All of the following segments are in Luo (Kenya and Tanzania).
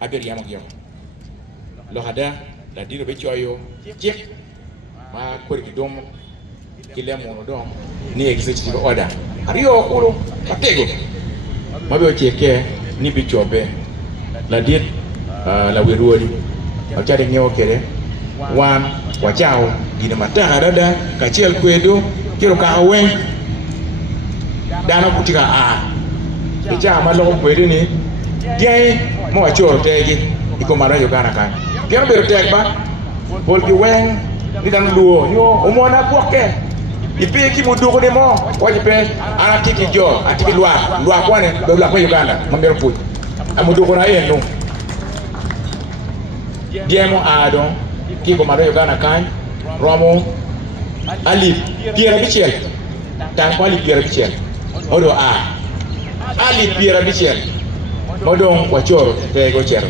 aber yamo gyo lo hada la diro be choyo chek ma kori dom kile mono dom ni executive order ariyo kuro patego mabe cheke ni bichobe la dit la weruori achade nyewo kere wan wachao gina matana dada kachiel kwedo kiro ka awen dana kutika icha malo kwedo ni diai mo achoro tegi iko mara Uganda kan kero bero tek ba bol ki wen ni dan luo yo omona poke ipe ki mudugo de mo wajipe anatiki jo atiki lwa kwane be lwa kwa Uganda mambero puj amudugo na yenu diemo adon kiko mara Uganda kan romo ali piera bichel tan kwali piera bichel odo ali piera bichel modong wachoro tego chero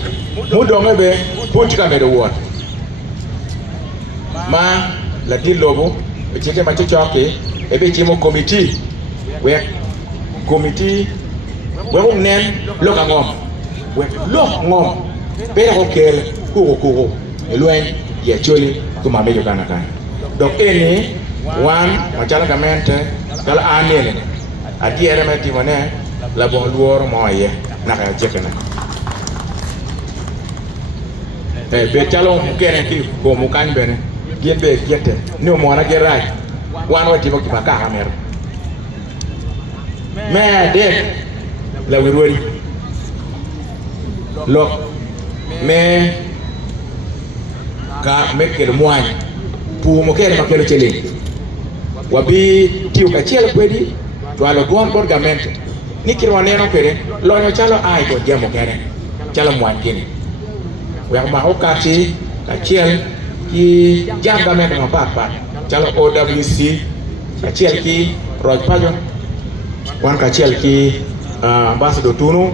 mudong ebe putika medo won ma la dilobo chike ma chochoke ebe chimo committee we committee we nen loka ngom we lok ngom bere ko kel kugo elwen ya choli kuma mejo kana kan donc eni wan machala gamente kala anene adiere meti mone la bon luor moye na ka jekena be chalo mukene ki ko mukan bene giembe giete ni mo na gerai wan wati baki maka kamer me de la wirori lo me ka mekel mwany pu mo kere makelo chele wabi tiu ka chiel kwedi to alo duon bor gamente ni kirwa neno kere lonyo chalo ai ko jamo kere chalo mwany kini we ma okati ka chiel ki jam gamente ma papa chalo OWC ka chiel ki Roj Pajo wan ka chiel ki Ambassador Tunu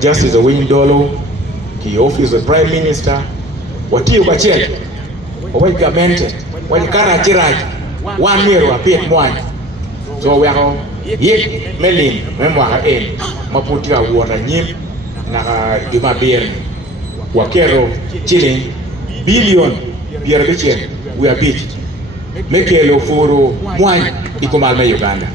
Justice Owinydolo ki Office of Prime Minister watiu ka chiel owai gamente wai kara chiraj wan miro apet mwany so we ho yek melim memwa maputia wuota nyim na juma ber wakero chilling billion bier bichen we are bit mekelo foro mwany ikomal me Uganda